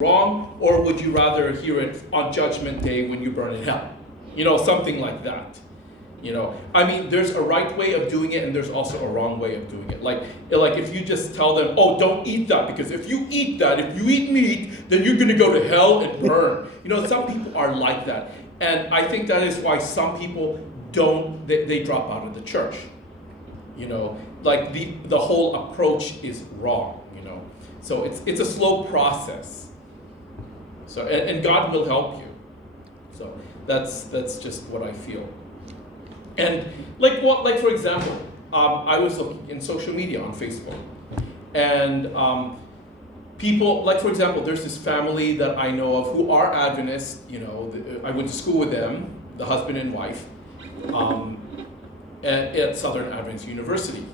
wrong, or would you rather hear it on Judgment Day when you burn in hell? Something like that. I mean, there's a right way of doing it, and there's also a wrong way of doing it. Like if you just tell them, oh, don't eat that, because if you eat meat, then you're going to go to hell and burn. Some people are like that. And I think that is why some people they drop out of the church. Like the whole approach is wrong, So it's a slow process. So, and God will help you. So that's just what I feel. And for example, I was looking in social media on Facebook, and people, for example, there's this family that I know of who are Adventists. I went to school with them, the husband and wife, at Southern Adventist University,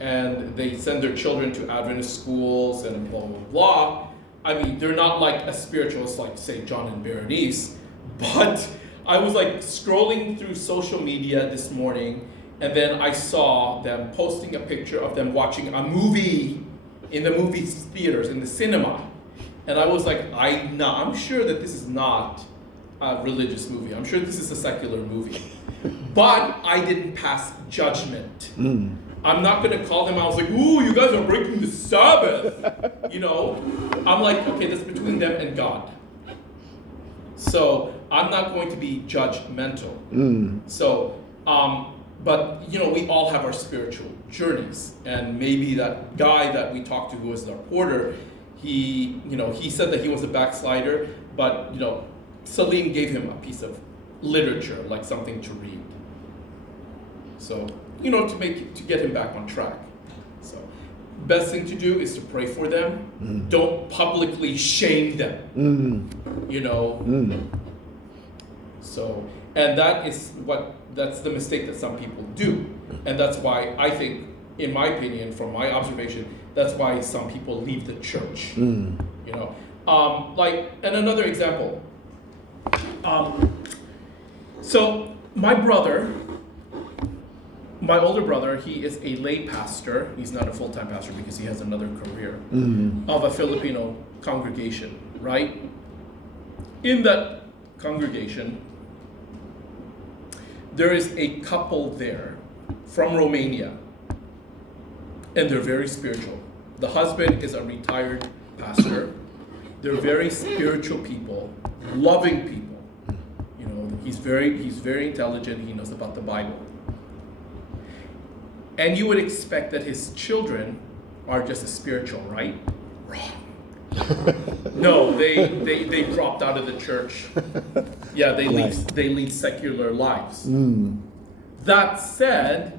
and they send their children to Adventist schools and blah blah blah. I mean, they're not like as spiritualists like, say, John and Berenice, but I was scrolling through social media this morning, and then I saw them posting a picture of them watching a movie in the movie theaters, in the cinema. And I was like, I'm sure that this is not a religious movie. I'm sure this is a secular movie. But I didn't pass judgment. I'm not going to call them. I was like, ooh, you guys are breaking the Sabbath. I'm like, okay, that's between them and God. So I'm not going to be judgmental. So, but we all have our spiritual journeys. And maybe that guy that we talked to who was the reporter, he said that he was a backslider, but Salim gave him a piece of literature, like something to read. So, to get him back on track. So, best thing to do is to pray for them. Don't publicly shame them. So, and that's the mistake that some people do. And that's why I think, in my opinion, from my observation, that's why some people leave the church. And another example. So my older brother, he is a lay pastor. He's not a full-time pastor because he has another career of a Filipino congregation, right? In that congregation, there is a couple there from Romania, and they're very spiritual. The husband is a retired pastor. They're very spiritual people, loving people. He's very intelligent. He knows about the Bible. And you would expect that his children are just as spiritual, right? Wrong. No, they dropped out of the church. Yeah, they lead secular lives. That said,